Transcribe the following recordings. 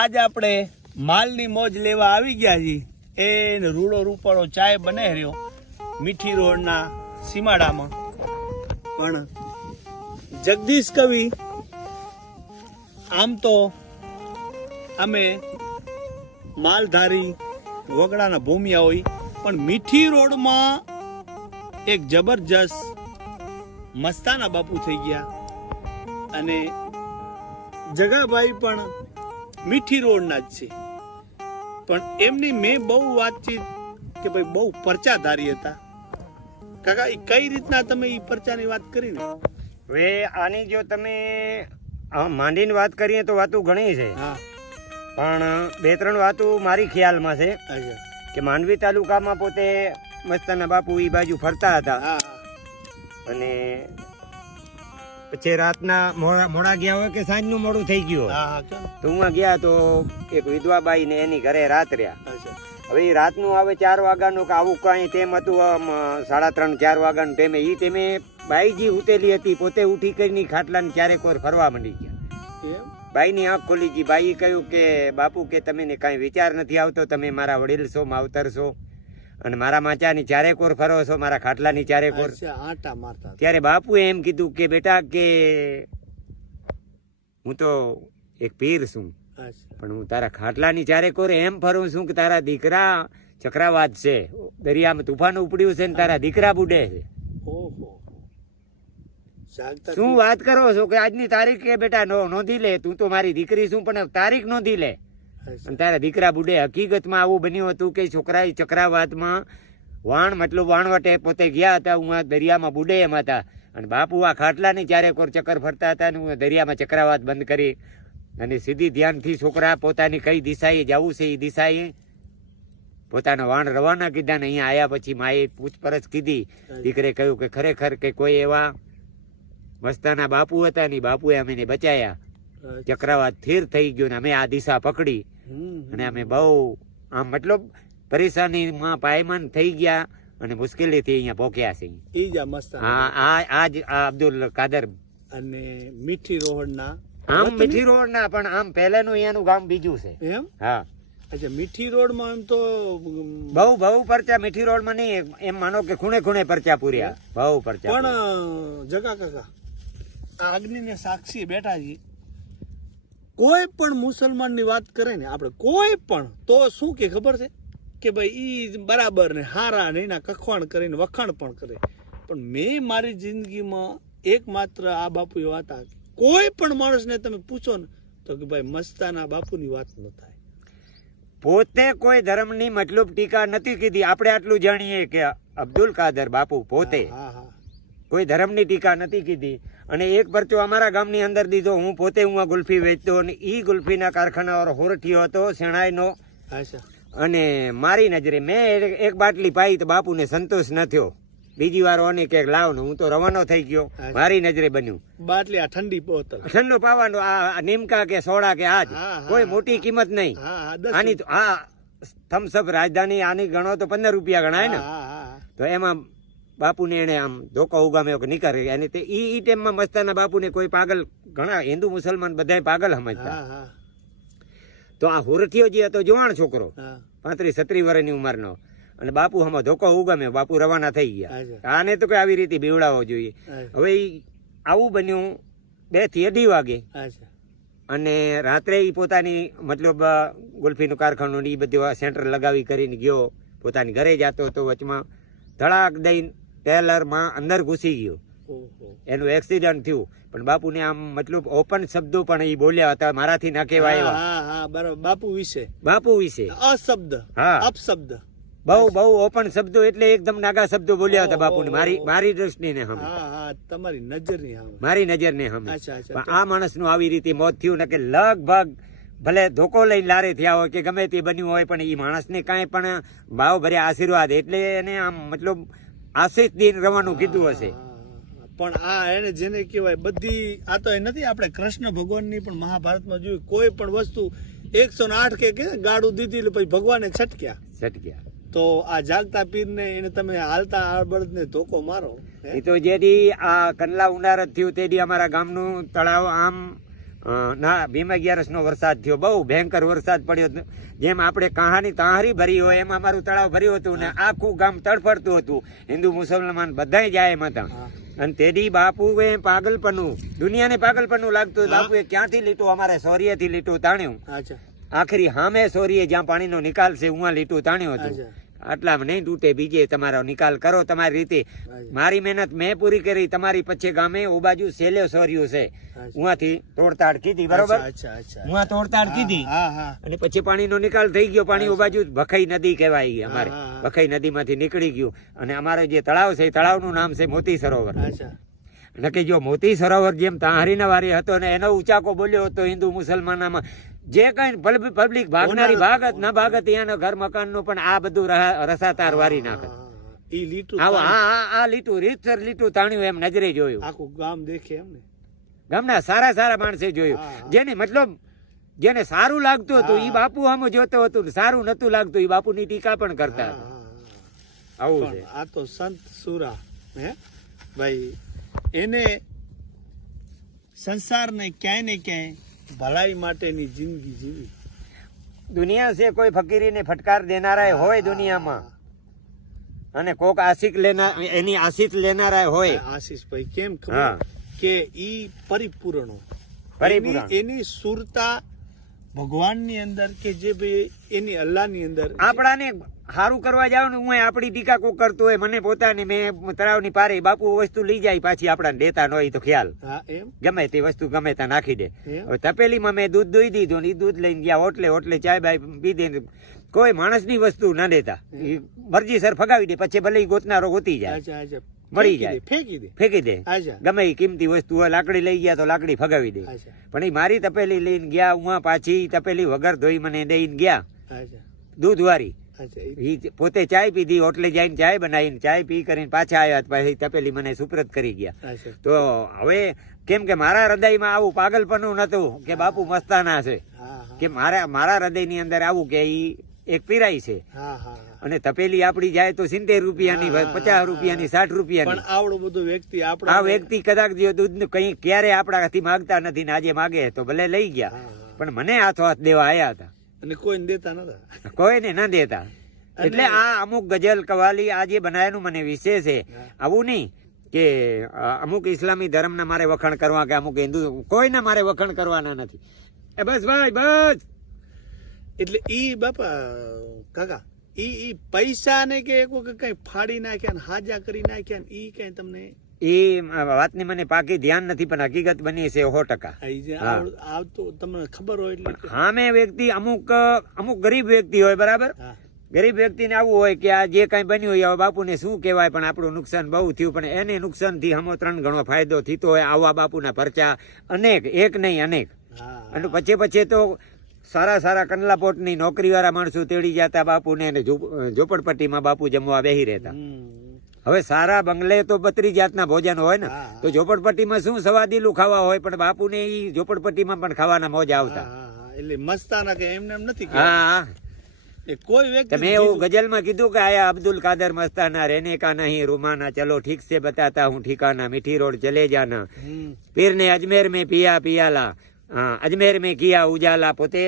આજ આપણે માલની મોજ લેવા આવી ગયા છીએ એ રૂડો રૂપાળો ચાય બને રહ્યો મીઠી રોડના સીમાડામાં. પણ જગદીશ કવિ આમ તો અમે માલધારી વગડાના ભૂમિયા હોય, પણ મીઠી રોડમાં એક જબરજસ્ત મસ્તાના બાપુ થઈ ગયા અને જગાભાઈ પણ મીઠી રોડના જ છે. પણ એમની મેં બહુ વાતચીત કે ભાઈ બહુ પરચાધારી હતા. કાકા એ કઈ રીતના તમે એ પરચાની વાત કરી ને? હવે આની જો તમે માંડીની વાત કરીએ તો વાતો ઘણી છે, હા, પણ બે ત્રણ વાતો મારી ખ્યાલમાં છે અચ્છા, કે માંડવી તાલુકામાં પોતે મસ્તાના બાપુ એ બાજુ ફરતા હતા હા, અને પછી રાતના મોડા ગયા હોય કે સાંજનું મોડું થઈ ગયું હોય, હા, હા, કેમ? તો હું ગયા તો એક વિધવાબાઈ ને એની ઘરે રાત રહ્યા. અચ્છા, હવે એ રાતનું આવે 4 વાગ્યાનું કે આવું કઈ તેમ હતું, 3:30-4 વાગ્યાનું ટેમે એ તેમે બાઈજી ઉતેલી હતી, પોતે ઉઠી કરીને ખાટલાની ચારેક વાર ફરવા માંડી ગયા. એમ? બાઈની આંખ ખોલી ગઈ. બાઈએ કહ્યું કે બાપુ કે તમે કાંઈ વિચાર નથી આવતો, તમે મારા વડીલ છો, માવતર છો અને મારા માચાની ચારેક ઓર ફરો છો, મારા ખાટલાની ચારેક ઓર. અચ્છા, આટા મારતા. ત્યારે બાપુએ એમ કીધું કે બેટા કે હું તો એક પીર છું, અચ્છા, પણ હું તારા ખાટલાની ચારેક ઓર એમ ફરું છું કે તારા દીકરા ચક્રાવાત છે, દરિયામાં તુફાન ઉપડ્યું છે ને તારા દીકરા બુડે છે. ઓહો, જાગતા શું વાત કરો છો કે આજની તારીખ કે બેટા નોંધી લે, તું તો મારી દીકરી છું પણ તારીખ નોંધી લે. અને તારા દીકરા બુડે. હકીકતમાં આવું બન્યું હતું કે છોકરા ચક્રાવાતમાં મતલબ વાણવટે પોતે ગયા હતા, હું આ દરિયામાં બુડે એમ હતા અને બાપુ આ ખાટલાની ચારેક ઓર ચક્કર ફરતા હતા અને હું દરિયામાં ચક્રાવાત બંધ કરી અને સીધી ધ્યાનથી છોકરા પોતાની કઈ દિશાએ જવું છે એ દિશાએ પોતાના વાણ રવાના કીધા ને અહીંયા આવ્યા પછી માએ પૂછપરછ કીધી. દીકરે કહ્યું કે ખરેખર કે કોઈ એવા મસ્તાના બાપુ હતા ને બાપુએ અમે બચાયા, ચક્રાવાત સ્થિર થઈ ગયો ને અમે આ દિશા પકડી અને અમે બહુ આમ મતલબ પરેશાનીમાં પાયમાન થઈ ગયા અને મુશ્કેલીથી અહીંયા પહોંચ્યા છે. ઈ જ આ મસ્તાના હા, આજ આ અબ્દુલ કાદર અને મીઠી રોડના. આમ મીઠી રોડ ના પણ આમ પહેલાનું અહીંયાનું ગામ બીજું છે. એમ? હા, અચ્છા, મીઠી રોડમાં એમ તો બહુ પરચા મીઠી રોડ માં નહીં, એમ માનો કે ખૂણે ખૂણે પરચા પૂર્યા, બહુ પરચા. પણ જગા કાકા આ અગ્નિને સાક્ષી બેઠા છીએ, કોઈ પણ મુસલમાન ની વાત કરે ને આપણે કોઈ પણ તો શું કે ખબર છે કે ભાઈ ઈ બરાબર ને હારા ને એના કખવાણ કરીને વખાણ પણ કરે. પણ મેં મારી જિંદગીમાં એકમાત્ર આ બાપુએ વાત આવી, કોઈ પણ માણસને તમે પૂછો ને તો કે ભાઈ મસ્તાના બાપુની વાત ન થાય. પોતે કોઈ ધર્મની મતલબ ટીકા નથી કીધી. આપણે આટલું જાણીએ કે અબ્દુલ કાદર બાપુ પોતે હા, હા, કોઈ ધર્મની ટીકા નથી કીધી. અને એક પરચો અમારા ગામની અંદર દીધો. હું પોતે આ ગુલ્ફી વેચતો અને ઈ ગુલ્ફીના કારખાના હોરઠિયો હતો શેણાઈનો. અચ્છા, અને મારી નજરે મેં એક બાટલી પાઈ તો બાપુને સંતોષ ન થયો. બીજી વાર ઓને કે લાવ ને હું તો રવાનો થઈ ગયો. મારી નજરે બન્યું બાટલી આ ઠંડી બોતલ ઠંડુ પાવાનું, આ નિમકા કે સોડા કે આજ કોઈ મોટી કિંમત નહીં. આની તો આ થમ્સઅપ રાજધાની આની ગણો તો 15 રૂપિયા ગણાય ને. તો એમાં બાપુને એને આમ ધોકો ઉગામ્યો કે નીકળે. અને તે ઈ ટાઈમમાં મસ્તાના બાપુને કોઈ પાગલ, ઘણા હિન્દુ મુસલમાન બધા પાગલ સમજતા. તો આ હોરઠિયો જે હતો જુવાણ છોકરો, 35-36 વર્ષની ઉંમરનો, અને બાપુ આમાં ધોકો ઉગામ્યો, બાપુ રવાના થઈ ગયા. આને તો કઈ આવી રીતે બીવડાવવો જોઈએ. હવે આવું બન્યું 2 થી 2:30 વાગે અને રાત્રે ઈ પોતાની મતલબ ગુલ્ફીનું કારખાનું એ બધું સેન્ટર લગાવી કરીને ગયો, પોતાની ઘરે જતો હતો. વચમાં ધડાક દઈને ટેલરમાં અંદર ઘૂસી ગયો, એનું એક્સિડન્ટ થયું. પણ બાપુને આમ મતલબ ઓપન શબ્દો પણ એ બોલ્યા હતા, મારાથી ના કહેવાય એવા. બરાબર, બાપુ વિશે અશબ્દ, હા, અપશબ્દ, બહુ ઓપન શબ્દો, એટલે એકદમ નાગા શબ્દો બોલ્યા હતા બાપુને મારી દ્રષ્ટિને સામે, તમારી નજરની સામે, મારી નજરને સામે. આ માણસનું આવી રીતે મોત થયું ને કે લગભગ ભલે ધોકો લઈને લારે થયા હોય કે ગમે તે બન્યું હોય, પણ એ માણસને કાંઈ પણ ભાવ ભર્યા આશીર્વાદ, એટલે એને આમ મતલબ આશીષ દિન રવાનું કીધું હશે. પણ આ એને જેને કહેવાય બધી આ તો એ નથી, આપણે કૃષ્ણ ભગવાનની પણ મહાભારતમાં જોયું, કોઈ પણ વસ્તુ 108 કે ગાડું દીધી એટલે પછી ભગવાને છટક્યા. તો આ જાગતા પીરને એને તમે હાલતા આળબળદને ધોકો મારો. એ તો જેથી આ કંડલા ઉનાળો થયું તેદી અમારા ગામનું તળાવ આમ ના ભીમ 11 નો વરસાદ થયો, બહુ ભયંકર વરસાદ પડ્યો. જેમ આપણે કહાની તાહરી ભરી હોય એમાં અમારું તળાવ ભર્યું હતું ને આખું ગામ તડફડતું હતું. હિન્દુ મુસલમાન બધાય જાય એમાં હતા. અને તેડી બાપુએ પાગલપનું, દુનિયાને પાગલપનું લાગતું. બાપુએ ક્યાંથી લીટું, અમારે સોરીએથી લીટું તાણ્યું. આખરી હામે સોરીએ જ્યાં પાણીનો નિકાલ છે ઉਹਾਂ લીટું તાણ્યું હતું. આટલામાં નહીં તૂટે, બીજે તમારો નિકાલ કરો તમારી રીતે. મારી મહેનત મેં પૂરી કરી, તમારી પછી ગામે ઓ બાજુ સેલે સોર્યું છે, ઉહાથી તોડતાડ કીધી, બરોબર? ઉહા તોડતાડ કીધી અને પછી પાણીનો નિકાલ થઈ ગયો. પાણી ઓ બાજુ ભખાઈ નદી કહેવાય. અમારે ભખાઈ નદીમાંથી નીકળી ગયું અને અમારે જે તળાવ છે એ તળાવનું નામ છે મોતી સરોવર. નકે જો મોતી સરોવર જેમ તાહરીના વારી હતો ને એનો ઉચાકો બોલ્યો હતો હિન્દુ મુસલમાનમાં, જે કઈ પબ્લિક ભાગનારી ભાગત ના ભાગત એનો ઘર મકાન નું પણ આ બધું રસાતાર વારી નાખત. આ લીટું રીતસર લીટું તાણ્યું એમ નજરે જોયું. આખું ગામ દેખે એમ ને, ગામના સારા સારા માણસે જોયું. જેને મતલબ જેને સારું લાગતું હતું ઈ બાપુ આમ જોતો હતું, સારું નતું લાગતું ઈ બાપુ ની ટીકા પણ કરતા હતા. આવું છે. આ તો સંત સુરા હે ભાઈ, એને સંસારને ક્યાંય ને ક્યાંય ભલાઈ માટેની જિંદગી જીવી. દુનિયા છે કોઈ ફકીરીને ફટકાર દેનારા હોય દુનિયામાં, અને કોક આશિક લેનાર એની આશિષ લેનારા હોય. આશીષ ભાઈ કેમ ખબર કે ઈ પરિપૂર્ણ એની સુરતા ભગવાનની અંદર કે જે ભાઈ એની અલ્લાહની અંદર. આપણાને સારું કરવા જાવ ને હું આપણી ટીકા કોક કરતો હોય, મને પોતાની મેં તળાવની પારે બાપુ વસ્તુ લઈ જાય પાછી આપણાને દેતા ન હોય તો ખ્યાલ ગમે તે વસ્તુ ગમે ત્યાં નાખી દે. હવે તપેલીમાં મેં દૂધ દોઈ દીધું ને એ દૂધ લઈને ગયા ઓટલે ચાય બાય પી દે. કોઈ માણસની વસ્તુ ના દેતા, મરજી સર ફગાવી દે, પછી ભલે ગોતનારો ગોતી જાય, મળી જાય, ફેંકી દે. ગમે એ કિંમતી વસ્તુ હોય, લાકડી લઈ ગયા તો લાકડી ફગાવી દે. પણ એ મારી તપેલી લઈને ગયા, હું પાછી તપેલી વગર ધોઈ મને દઈને ગયા દૂધ વાળી. પોતે ચાય પીધી, હોટલે જઈને ચાય બનાવીને ચાય પી કરીને પાછા આવ્યા, પછી તપેલી મને સુપ્રત કરી ગયા. તો હવે કેમ કે મારા હૃદયમાં આવું પાગલપણું નતું કે બાપુ મસ્તાના છે, કે મારા હૃદયની અંદર આવું કે ઈ એક પીરાય છે. અને તપેલી આપડી જાય તો 70 રૂપિયાની, 50 રૂપિયાની, 60 રૂપિયાની. પણ આવડો બધો વ્યક્તિ આ વ્યક્તિ કદાચ જો દૂધ કઈ ક્યારે આપણાથી માંગતા નથી ને આજે માગે તો ભલે લઈ ગયા, પણ મને હાથો હાથ દેવા આયા હતા અને કોઈને દેતા નતા, કોઈને ના દેતા. એટલે આ અમુક ગઝલ કવાલી આ જે બનાવ્યાનું મને વિશેષ છે. આવું નહીં કે અમુક ઇસ્લામી ધર્મના મારે વખાણ કરવા કે અમુક હિન્દુ, કોઈના મારે વખાણ કરવાના નથી. એ બસ ભાઈ બસ. એટલે ઈ બાપા કાકા ઈ પૈસા ને કે કઈ ફાડી નાખ્યા ને હાજા કરી નાખ્યા ને ઈ કઈ તમને એ વાતની મને પાકી ધ્યાન નથી, પણ હકીકત બની છે 100%. આવતો તમને ખબર હોય એટલે હા મેં વ્યક્તિ અમુક ગરીબ વ્યક્તિ હોય, બરાબર, ગરીબ વ્યક્તિને આવું હોય કે આ જે કઈ બન્યું હોય બાપુને શું કહેવાય, પણ આપણું નુકસાન બહુ થયું, પણ એને નુકસાનથી હમો 3 ગણો ફાયદો થતો હોય. આવા બાપુના પરચા અનેક, એક નહીં અનેક. અને પછી તો સારા કંડલાપોટની નોકરીવાળા માણસો તેડી જતા બાપુને, અને ઝોપડપટ્ટીમાં બાપુ જમવા બેહી રહેતા. હવે સારા બંગલે તો 32 જાતના ભોજન હોય ને, તો ઝોપડપટ્ટીમાં શું સવાદીલું ખાવા હોય, પણ બાપુને ઈ ઝોપડપટ્ટીમાં પણ ખાવાના મોજ આવતા. એટલે મસ્તાના કે એમને એમ નથી. હા, કોઈ વ્યક્તિ મેં એવું ગઝલમાં કીધું કે આયા અબ્દુલ કાદર મસ્તાના, રહેને કા નહીં રૂમાના, ચલો ઠીક સે બતાતા હું ઠिकाना, मीठी रोड चले जाना, पीर ने अजमेर में पिया पियाला, અજમેર મેં કિયા ઉજાલા. પોતે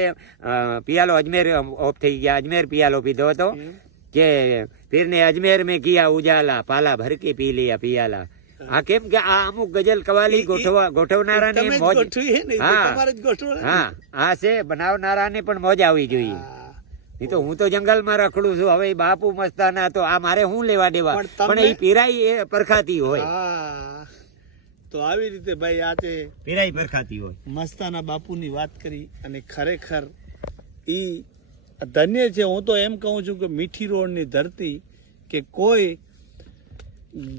પિયાલો અજમેર ઓફ થઈ ગયા, અજમેર પિયાલો પીધો હતો કે પીરને અજમેર મેં કિયા ઉજાલા, પાલા ભરકી પી લિયા પિયાલા. હા, કેમ કે આ અમુક ગઝલ કવાલી ગોઠવનારાને મોજ, હા આ છે બનાવનારાને પણ મોજ આવી જોઈએ. નહીં તો હું તો જંગલમાં રખડું છું, હવે બાપુ મસ્તાના તો આ મારે શું લેવા દેવા, પણ એ પીરાઈ એ પરખાતી હોય. તો આવી રીતે ભાઈ આ તે પીરાઈ પરખાતી હોય. મસ્તાના બાપુની વાત કરી અને ખરેખર ઈ ધન્ય છે. હું તો એમ કહું છું કે મીઠી રોડની ધરતી કે કોઈ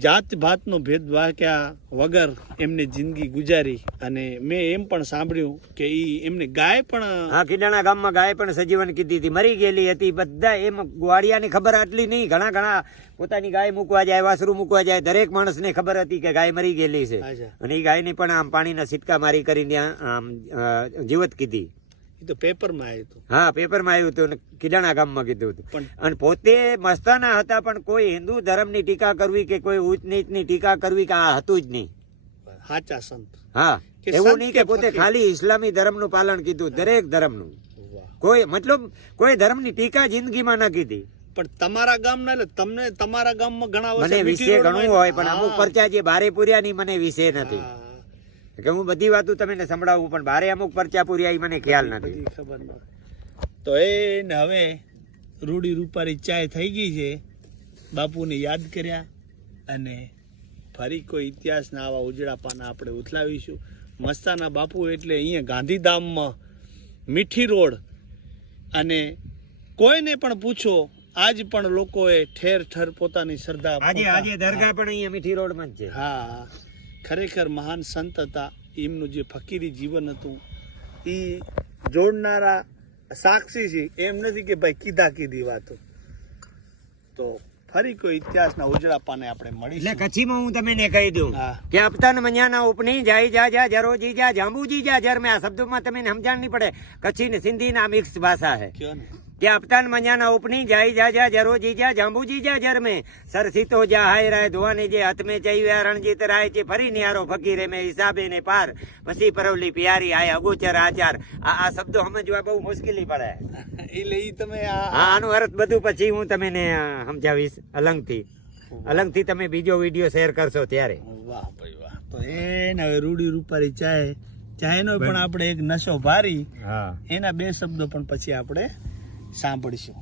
જાત ભાતનો ભેદભાવ ક્યાં વગર એમને જિંદગી ગુજારી. અને મેં એમ પણ સાંભળ્યું કે ઈ એમને ગાય પણ, હા, કિડાણા ગામમાં ગાય પણ સજીવન કીધી હતી, મરી ગયેલી હતી. બધા એમ ગ્વાડિયાની ખબર આટલી નહીં, ઘણા પોતાની ગાય મૂકવા જાય, વાસરું મૂકવા જાય, દરેક માણસને ખબર હતી કે ગાય મરી ગયેલી છે. અને એ ગાયને પણ આમ પાણીના સિટકા મારી કરીને આમ જીવત કીધી. તો પેપરમાં આવ્યું હતું. હા, પેપરમાં આવ્યું હતું, કિડાણા ગામમાં કીધું હતું. અને પોતે મસ્તાના હતા, પણ કોઈ હિન્દુ ધર્મની ટીકા કરવી કે કોઈ ઉચ્ચ નીચની ટીકા કરવી કે આ હતું જ નહીં. સાચા સંત. હા, એવું સંત નહીં કે પોતે ફકીર. ખાલી ઇસ્લામી ધર્મનું પાલન કીધું, દરેક ધર્મનું. વાહ. કોઈ મતલબ કોઈ ધર્મની ટીકા જિંદગીમાં ન કીધી. પણ તમારા ગામના એટલે તમને તમારા ગામમાં ઘણા વર્ષે મને મીઠી વિશે રોડમાં- ઘણું હોય, પણ હા. અમુક પરચા જે બારે પૂર્યા ની મને વિશે નથી. હા. કે હું બધી વાતો તમને સંભળાવું, પણ બારે અમુક પરચા પૂર્યા ઈ મને ખ્યાલ નથી. બધી ખબર ન હોય. તો એને હવે રૂડી રૂપારી ચાય થઈ ગઈ છે, બાપુને યાદ કર્યા અને ફરી કોઈ ઇતિહાસના આવા ઉજળા પાના આપણે ઉથલાવીશું. મસ્તાના બાપુ એટલે અહીંયા ગાંધીધામમાં મીઠી રોડ, અને કોઈને પણ પૂછો આજ પણ લોકોએ ઠેર ઠેર પોતાની શ્રદ્ધા આજે દરગાહ પણ અહીંયા મીઠી રોડમાં જ છે. હા, ખરેખર મહાન સંત હતા. એમનું જે ફકીરી જીવન હતું એ જોડનારા સાક્ષી છે, એમ નથી કે ભાઈ કીધી વાતો. તો ફરી કોઈ ઇતિહાસના ઉજળા પાને આપણે એટલે મળીશું. કચ્છીમાં હું તમને કહી દઉં હા. કે અપતન મન્યાના ઉપની જાય જા જા જરોજી જા જાંબુજી જા જર મેં આ શબ્દોમાં તમને સમજણ નહીં પડે. કચ્છી ને સિંધી ના મિક્સ ભાષા है કયો ને કે અપતન મન્યાના ઉપની જાય જા જા જરોજી જા જાંબુજી જા જર મેં સર સીતો જા હાય રાય ધોવાની જે હાથ में चाहिए રણજીત રાય છે ફરી નિયારો ફકીરે મેં હિસાબે ને પાર વસી પરવલી પ્યારી આય અગોચર આચાર. આ શબ્દો સમજવા બહુ મુશ્કેલી પડે. એટલે ઈ તમે હા, આનું અર્થ બધું પછી હું તમને સમજાવીશ અલંગથી તમે બીજો વિડીયો શેર કરશો ત્યારે. વાહ ભાઈ વાહ. તો એને હવે રૂડી રૂપારી ચાયનો પણ આપણે એક નશો ભારી હા, એના બે શબ્દો પણ પછી આપણે સાંભળીશું.